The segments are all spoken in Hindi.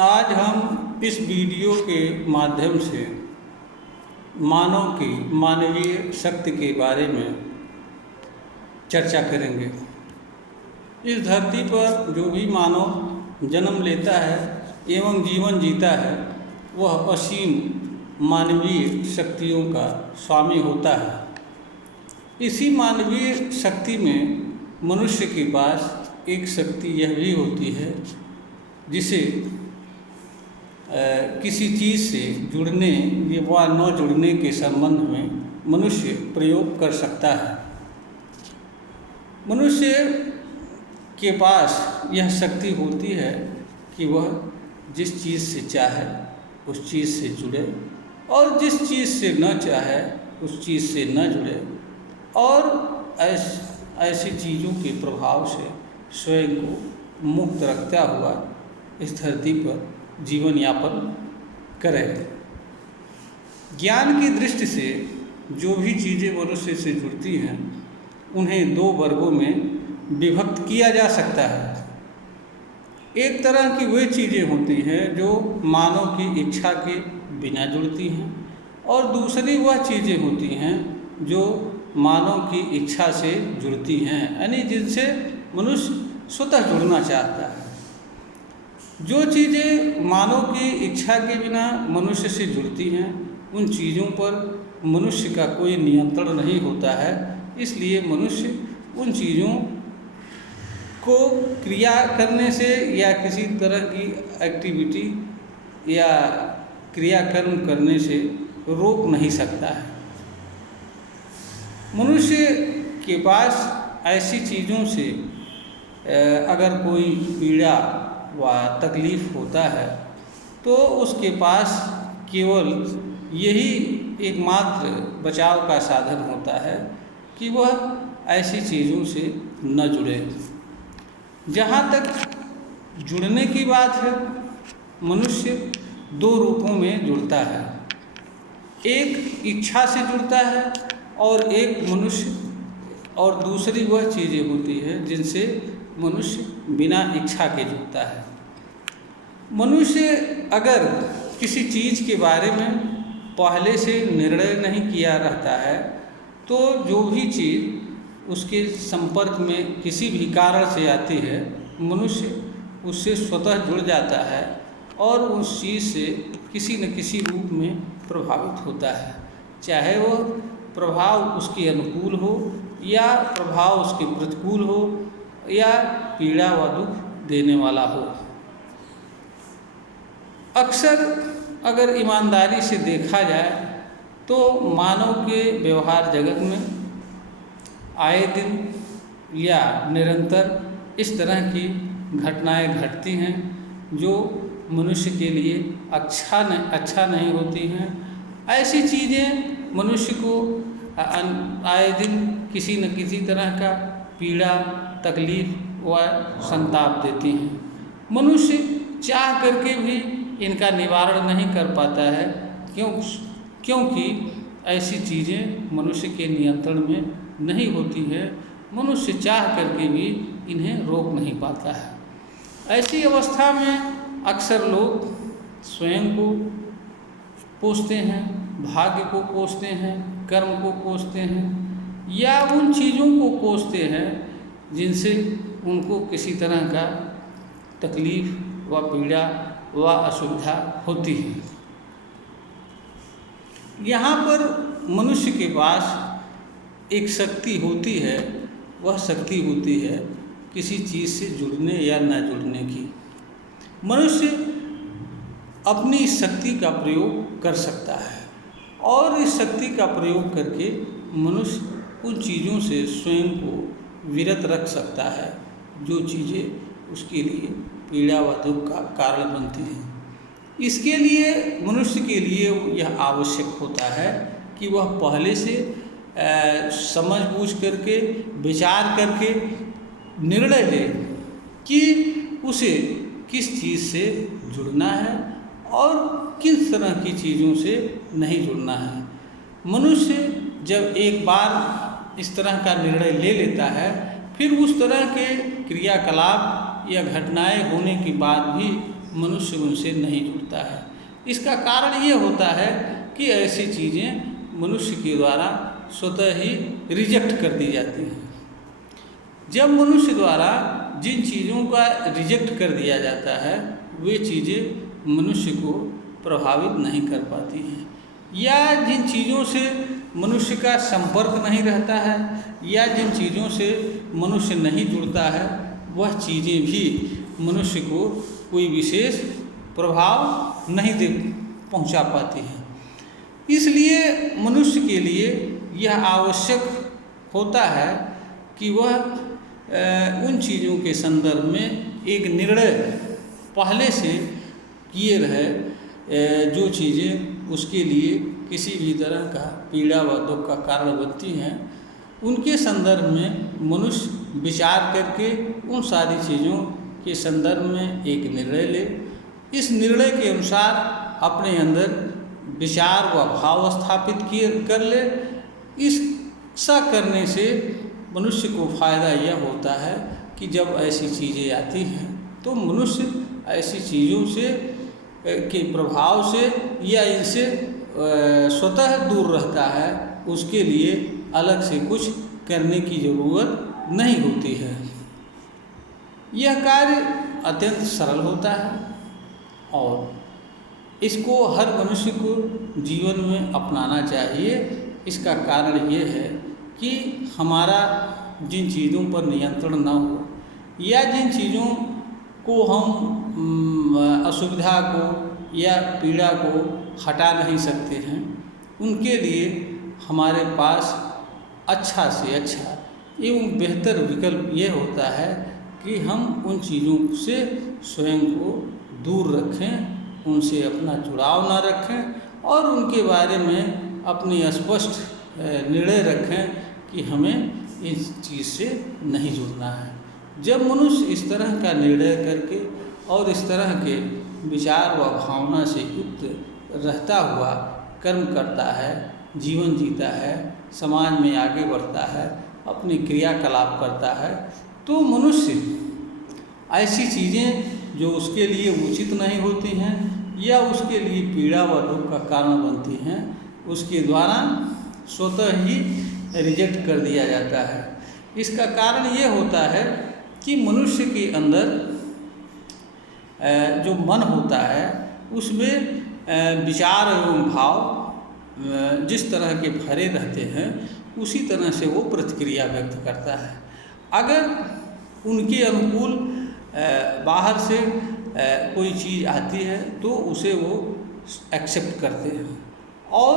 आज हम इस वीडियो के माध्यम से मानव की मानवीय शक्ति के बारे में चर्चा करेंगे। इस धरती पर जो भी मानव जन्म लेता है एवं जीवन जीता है वह असीम मानवीय शक्तियों का स्वामी होता है। इसी मानवीय शक्ति में मनुष्य के पास एक शक्ति यह भी होती है जिसे किसी चीज़ से जुड़ने व न जुड़ने के संबंध में मनुष्य प्रयोग कर सकता है। मनुष्य के पास यह शक्ति होती है कि वह जिस चीज़ से चाहे उस चीज़ से जुड़े और जिस चीज़ से न चाहे उस चीज़ से न जुड़े और ऐसी चीज़ों के प्रभाव से स्वयं को मुक्त रखता हुआ इस धरती पर जीवन यापन करे। ज्ञान की दृष्टि से जो भी चीज़ें मनुष्य से जुड़ती हैं उन्हें दो वर्गों में विभक्त किया जा सकता है। एक तरह की वे चीज़ें होती हैं जो मानव की इच्छा के बिना जुड़ती हैं और दूसरी वह चीज़ें होती हैं जो मानव की इच्छा से जुड़ती हैं, यानी जिनसे मनुष्य स्वतः जुड़ना चाहता है। जो चीज़ें मानव की इच्छा के बिना मनुष्य से जुड़ती हैं उन चीज़ों पर मनुष्य का कोई नियंत्रण नहीं होता है, इसलिए मनुष्य उन चीज़ों को क्रिया करने से या किसी तरह की एक्टिविटी या क्रियाकर्म करने से रोक नहीं सकता है। मनुष्य के पास ऐसी चीज़ों से अगर कोई पीड़ा व तकलीफ़ होता है तो उसके पास केवल यही एकमात्र बचाव का साधन होता है कि वह ऐसी चीज़ों से न जुड़े। जहाँ तक जुड़ने की बात है, मनुष्य दो रूपों में जुड़ता है। एक इच्छा से जुड़ता है और एक मनुष्य और दूसरी वह चीज़ें होती हैं जिनसे मनुष्य बिना इच्छा के जुड़ता है। मनुष्य अगर किसी चीज़ के बारे में पहले से निर्णय नहीं किया रहता है तो जो भी चीज़ उसके संपर्क में किसी भी कारण से आती है मनुष्य उससे स्वतः जुड़ जाता है और उस चीज़ से किसी न किसी रूप में प्रभावित होता है, चाहे वह प्रभाव उसके अनुकूल हो या प्रभाव उसके प्रतिकूल हो या पीड़ा व दुख देने वाला हो। अक्सर अगर ईमानदारी से देखा जाए तो मानव के व्यवहार जगत में आए दिन या निरंतर इस तरह की घटनाएं घटती हैं जो मनुष्य के लिए अच्छा नहीं होती हैं। ऐसी चीज़ें मनुष्य को आए दिन किसी न किसी तरह का पीड़ा तकलीफ व संताप देती हैं। मनुष्य चाह करके भी इनका निवारण नहीं कर पाता है क्योंकि ऐसी चीज़ें मनुष्य के नियंत्रण में नहीं होती है। मनुष्य चाह करके भी इन्हें रोक नहीं पाता है। ऐसी अवस्था में अक्सर लोग स्वयं को कोसते हैं, भाग्य को कोसते हैं, कर्म को कोसते हैं या उन चीज़ों को कोसते हैं जिनसे उनको किसी तरह का तकलीफ़ व पीड़ा व असुविधा होती है। यहाँ पर मनुष्य के पास एक शक्ति होती है, वह शक्ति होती है किसी चीज़ से जुड़ने या न जुड़ने की। मनुष्य अपनी इस शक्ति का प्रयोग कर सकता है और इस शक्ति का प्रयोग करके मनुष्य उन चीज़ों से स्वयं को विरत रख सकता है जो चीज़ें उसके लिए पीड़ा व दुख का कारण बनती हैं। इसके लिए मनुष्य के लिए यह आवश्यक होता है कि वह पहले से समझ बूझ करके विचार करके निर्णय ले कि उसे किस चीज़ से जुड़ना है और किस तरह की चीज़ों से नहीं जुड़ना है। मनुष्य जब एक बार इस तरह का निर्णय ले लेता है फिर उस तरह के क्रियाकलाप या घटनाएं होने के बाद भी मनुष्य उनसे नहीं जुड़ता है। इसका कारण ये होता है कि ऐसी चीज़ें मनुष्य के द्वारा स्वतः ही रिजेक्ट कर दी जाती हैं। जब मनुष्य द्वारा जिन चीज़ों का रिजेक्ट कर दिया जाता है वे चीज़ें मनुष्य को प्रभावित नहीं कर पाती हैं, या जिन चीज़ों से मनुष्य का संपर्क नहीं रहता है या जिन चीज़ों से मनुष्य नहीं जुड़ता है वह चीज़ें भी मनुष्य को कोई विशेष प्रभाव नहीं दे पहुंचा पाती हैं। इसलिए मनुष्य के लिए यह आवश्यक होता है कि वह उन चीज़ों के संदर्भ में एक निर्णय पहले से किए रहे, जो चीज़ें उसके लिए किसी भी तरह का पीड़ा व दुख का कारण बनती हैं उनके संदर्भ में मनुष्य विचार करके उन सारी चीज़ों के संदर्भ में एक निर्णय ले। इस निर्णय के अनुसार अपने अंदर विचार व भाव स्थापित कर ले। ऐसा करने से मनुष्य को फ़ायदा यह होता है कि जब ऐसी चीज़ें आती हैं तो मनुष्य ऐसी चीज़ों से के प्रभाव से या इनसे स्वतः दूर रहता है। उसके लिए अलग से कुछ करने की ज़रूरत नहीं होती है। यह कार्य अत्यंत सरल होता है और इसको हर मनुष्य को जीवन में अपनाना चाहिए। इसका कारण ये है कि हमारा जिन चीज़ों पर नियंत्रण न हो या जिन चीज़ों को हम असुविधा को या पीड़ा को हटा नहीं सकते हैं उनके लिए हमारे पास अच्छा से अच्छा एवं बेहतर विकल्प ये होता है कि हम उन चीज़ों से स्वयं को दूर रखें, उनसे अपना जुड़ाव न रखें और उनके बारे में अपनी स्पष्ट निर्णय रखें कि हमें इस चीज़ से नहीं जुड़ना है। जब मनुष्य इस तरह का निर्णय करके और इस तरह के विचार व भावना से युक्त रहता हुआ कर्म करता है, जीवन जीता है, समाज में आगे बढ़ता है, अपनी क्रियाकलाप करता है, तो मनुष्य ऐसी चीज़ें जो उसके लिए उचित नहीं होती हैं या उसके लिए पीड़ा व दुख का कारण बनती हैं उसके द्वारा स्वतः ही रिजेक्ट कर दिया जाता है। इसका कारण ये होता है कि मनुष्य के अंदर जो मन होता है उसमें विचार एवं भाव जिस तरह के भरे रहते हैं उसी तरह से वो प्रतिक्रिया व्यक्त करता है। अगर उनके अनुकूल बाहर से कोई चीज़ आती है तो उसे वो एक्सेप्ट करते हैं, और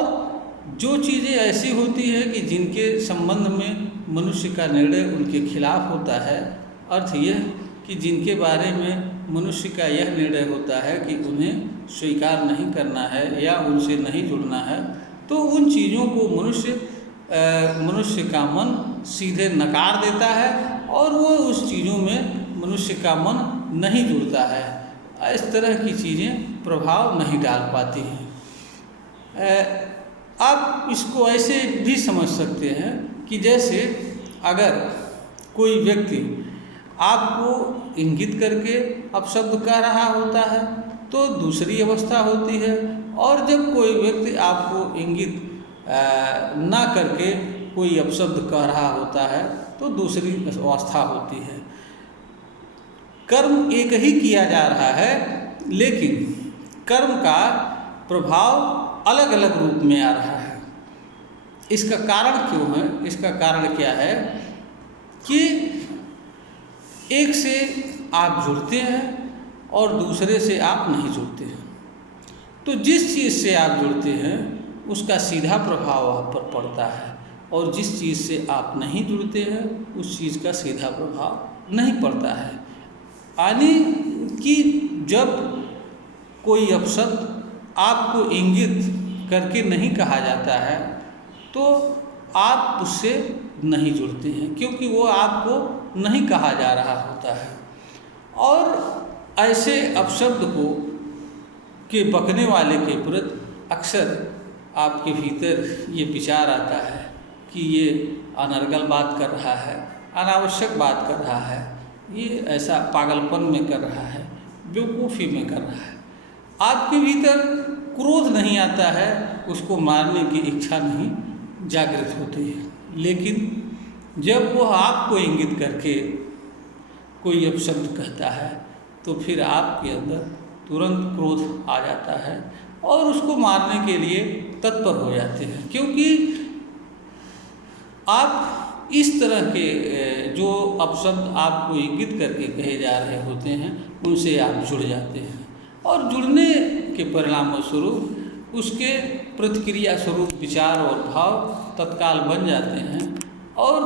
जो चीज़ें ऐसी होती है कि जिनके संबंध में मनुष्य का निर्णय उनके खिलाफ होता है, अर्थ यह कि जिनके बारे में मनुष्य का यह निर्णय होता है कि उन्हें स्वीकार नहीं करना है या उनसे नहीं जुड़ना है, तो उन चीज़ों को मनुष्य का मन सीधे नकार देता है और वो उस चीज़ों में मनुष्य का मन नहीं जुड़ता है। इस तरह की चीज़ें प्रभाव नहीं डाल पाती हैं। आप इसको ऐसे भी समझ सकते हैं कि जैसे अगर कोई व्यक्ति आपको इंगित करके अपशब्द कह रहा होता है तो दूसरी अवस्था होती है, और जब कोई व्यक्ति आपको इंगित ना करके कोई अपशब्द कह रहा होता है तो दूसरी अवस्था होती है। कर्म एक ही किया जा रहा है लेकिन कर्म का प्रभाव अलग अलग रूप में आ रहा है। इसका कारण क्यों है? इसका कारण क्या है कि एक से आप जुड़ते हैं और दूसरे से आप नहीं जुड़ते हैं, तो जिस चीज़ से आप जुड़ते हैं उसका सीधा प्रभाव आप पर पड़ता है, और जिस चीज़ से आप नहीं जुड़ते हैं उस चीज़ का सीधा प्रभाव नहीं पड़ता है। यानी कि जब कोई अपशब्द आपको इंगित करके नहीं कहा जाता है तो आप उससे नहीं जुड़ते हैं, क्योंकि वो आपको नहीं कहा जा रहा होता है। और ऐसे अपशब्द को के बकने वाले के प्रति अक्सर आपके भीतर ये विचार आता है कि ये अनर्गल बात कर रहा है, अनावश्यक बात कर रहा है, ये ऐसा पागलपन में कर रहा है, बेवकूफ़ी में कर रहा है। आपके भीतर क्रोध नहीं आता है, उसको मारने की इच्छा नहीं जागृत होती है। लेकिन जब वह आपको इंगित करके कोई अपशब्द कहता है तो फिर आपके अंदर तुरंत क्रोध आ जाता है और उसको मारने के लिए तत्पर हो जाते हैं, क्योंकि आप इस तरह के जो अपशब्द आपको इंगित करके कहे जा रहे होते हैं उनसे आप जुड़ जाते हैं और जुड़ने के परिणाम स्वरूप उसके प्रतिक्रिया स्वरूप विचार और भाव तत्काल बन जाते हैं और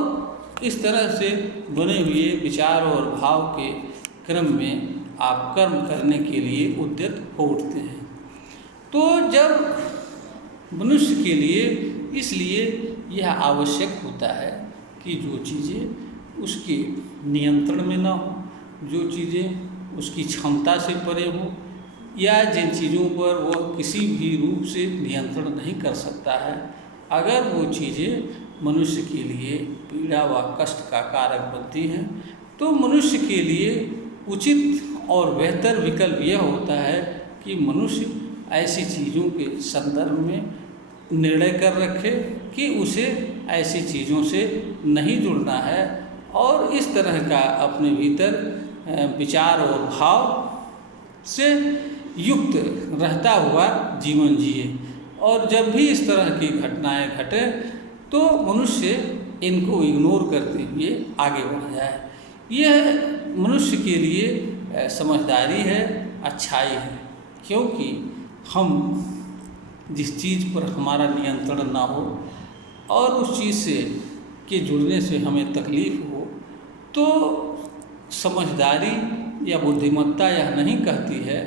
इस तरह से बने हुए विचार और भाव के क्रम में आप कर्म करने के लिए उद्यत हो उठते हैं। तो जब मनुष्य के लिए इसलिए यह आवश्यक होता है कि जो चीज़ें उसके नियंत्रण में ना हो, जो चीज़ें उसकी क्षमता से परे हो या जिन चीज़ों पर वह किसी भी रूप से नियंत्रण नहीं कर सकता है, अगर वो चीज़ें मनुष्य के लिए पीड़ा व कष्ट का कारक बनती हैं तो मनुष्य के लिए उचित और बेहतर विकल्प यह होता है कि मनुष्य ऐसी चीज़ों के संदर्भ में निर्णय कर रखे कि उसे ऐसी चीज़ों से नहीं जुड़ना है और इस तरह का अपने भीतर विचार और भाव से युक्त रहता हुआ जीवन जिए। और जब भी इस तरह की घटनाएं घटे तो मनुष्य इनको इग्नोर करते हुए आगे बढ़ जाए। यह मनुष्य के लिए समझदारी है, अच्छाई है, क्योंकि हम जिस चीज़ पर हमारा नियंत्रण ना हो और उस चीज़ से के जुड़ने से हमें तकलीफ़ हो तो समझदारी या बुद्धिमत्ता यह नहीं कहती है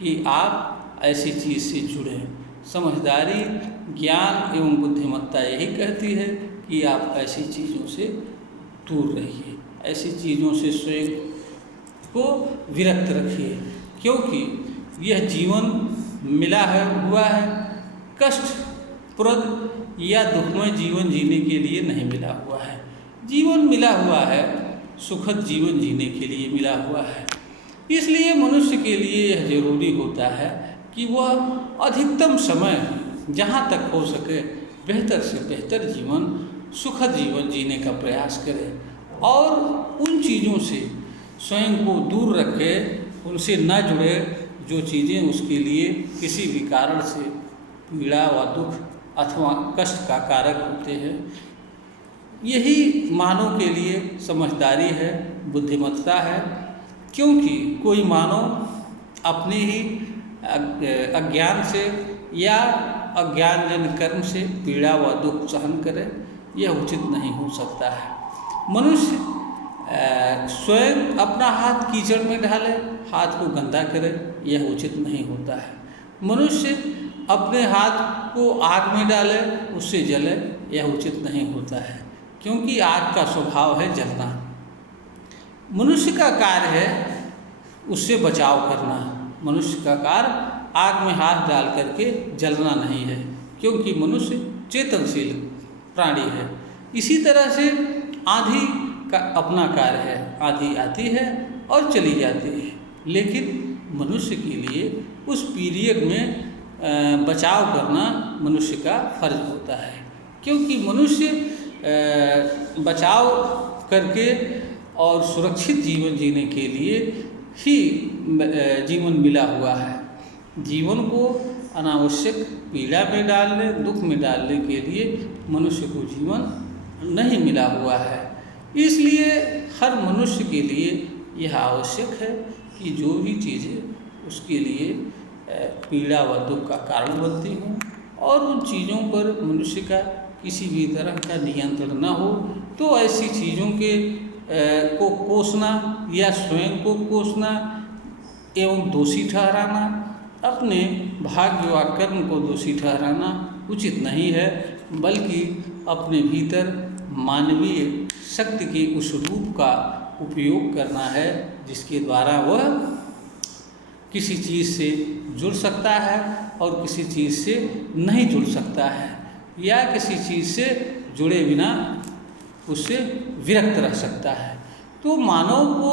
कि आप ऐसी चीज़ से जुड़ें। समझदारी, ज्ञान एवं बुद्धिमत्ता यही कहती है कि आप ऐसी चीज़ों से दूर रहिए, ऐसी चीज़ों से स्वयं को विरक्त रखिए, क्योंकि यह जीवन मिला हुआ है कष्टप्रद या दुखमय जीवन जीने के लिए नहीं मिला हुआ है। जीवन मिला हुआ है सुखद जीवन जीने के लिए मिला हुआ है। इसलिए मनुष्य के लिए यह जरूरी होता है कि वह अधिकतम समय जहाँ तक हो सके बेहतर से बेहतर जीवन, सुखद जीवन जीने का प्रयास करे और उन चीज़ों से स्वयं को दूर रखे, उनसे न जुड़े जो चीज़ें उसके लिए किसी भी कारण से पीड़ा व दुख अथवा कष्ट का कारक होते हैं। यही मानव के लिए समझदारी है, बुद्धिमत्ता है, क्योंकि कोई मानव अपने ही अज्ञान से या अज्ञानजन्य कर्म से पीड़ा व दुख सहन करे, यह उचित नहीं हो सकता है। मनुष्य स्वयं अपना हाथ कीचड़ में डाले, हाथ को गंदा करे, यह उचित नहीं होता है। मनुष्य अपने हाथ को आग में डाले, उससे जले, यह उचित नहीं होता है, क्योंकि आग का स्वभाव है जलना। मनुष्य का कार्य है उससे बचाव करना। मनुष्य का कार्य आग में हाथ डाल करके जलना नहीं है, क्योंकि मनुष्य चेतनशील प्राणी है। इसी तरह से आंधी का अपना कार्य है, आंधी आती है और चली जाती है, लेकिन मनुष्य के लिए उस पीरियड में बचाव करना मनुष्य का फर्ज होता है, क्योंकि मनुष्य बचाव करके और सुरक्षित जीवन जीने के लिए ही जीवन मिला हुआ है। जीवन को अनावश्यक पीड़ा में डालने, दुख में डालने के लिए मनुष्य को जीवन नहीं मिला हुआ है। इसलिए हर मनुष्य के लिए यह आवश्यक है कि जो भी चीज़ें उसके लिए पीड़ा व दुख का कारण बनती हों और उन चीज़ों पर मनुष्य का किसी भी तरह का नियंत्रण न हो, तो ऐसी चीज़ों के को कोसना या स्वयं को कोसना एवं दोषी ठहराना, अपने भाग्य व कर्म को दोषी ठहराना उचित नहीं है, बल्कि अपने भीतर मानवीय शक्ति के उस रूप का उपयोग करना है जिसके द्वारा वह किसी चीज़ से जुड़ सकता है और किसी चीज़ से नहीं जुड़ सकता है, या किसी चीज़ से जुड़े बिना उससे विरक्त रह सकता है। तो मानव को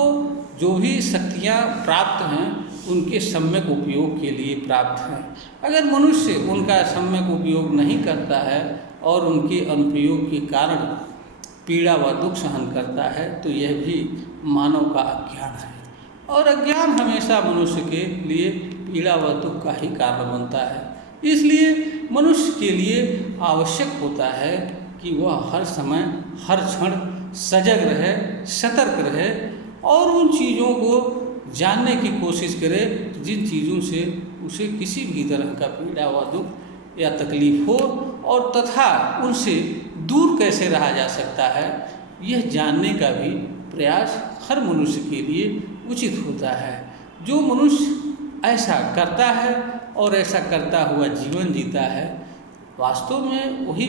जो भी शक्तियाँ प्राप्त हैं उनके सम्यक उपयोग के लिए प्राप्त हैं। अगर मनुष्य उनका सम्यक उपयोग नहीं करता है और उनके अनुपयोग के कारण पीड़ा व दुख सहन करता है तो यह भी मानव का अज्ञान है, और अज्ञान हमेशा मनुष्य के लिए पीड़ा व दुख का ही कारण बनता है। इसलिए मनुष्य के लिए आवश्यक होता है कि वह हर समय हर क्षण सजग रहे, सतर्क रहे और उन चीज़ों को जानने की कोशिश करे जिन चीज़ों से उसे किसी भी तरह का पीड़ा व दुख या तकलीफ हो, और तथा उनसे दूर कैसे रहा जा सकता है यह जानने का भी प्रयास हर मनुष्य के लिए उचित होता है। जो मनुष्य ऐसा करता है और ऐसा करता हुआ जीवन जीता है, वास्तव में वही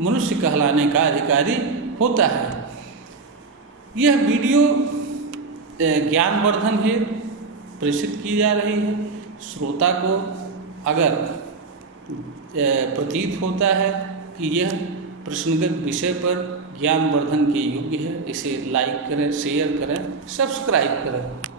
मनुष्य कहलाने का अधिकारी होता है। यह वीडियो ज्ञानवर्धन है प्रेषित की जा रही है। श्रोता को अगर प्रतीत होता है कि यह प्रश्नगत विषय पर ज्ञानवर्धन के योग्य है, इसे लाइक करें, शेयर करें, सब्सक्राइब करें।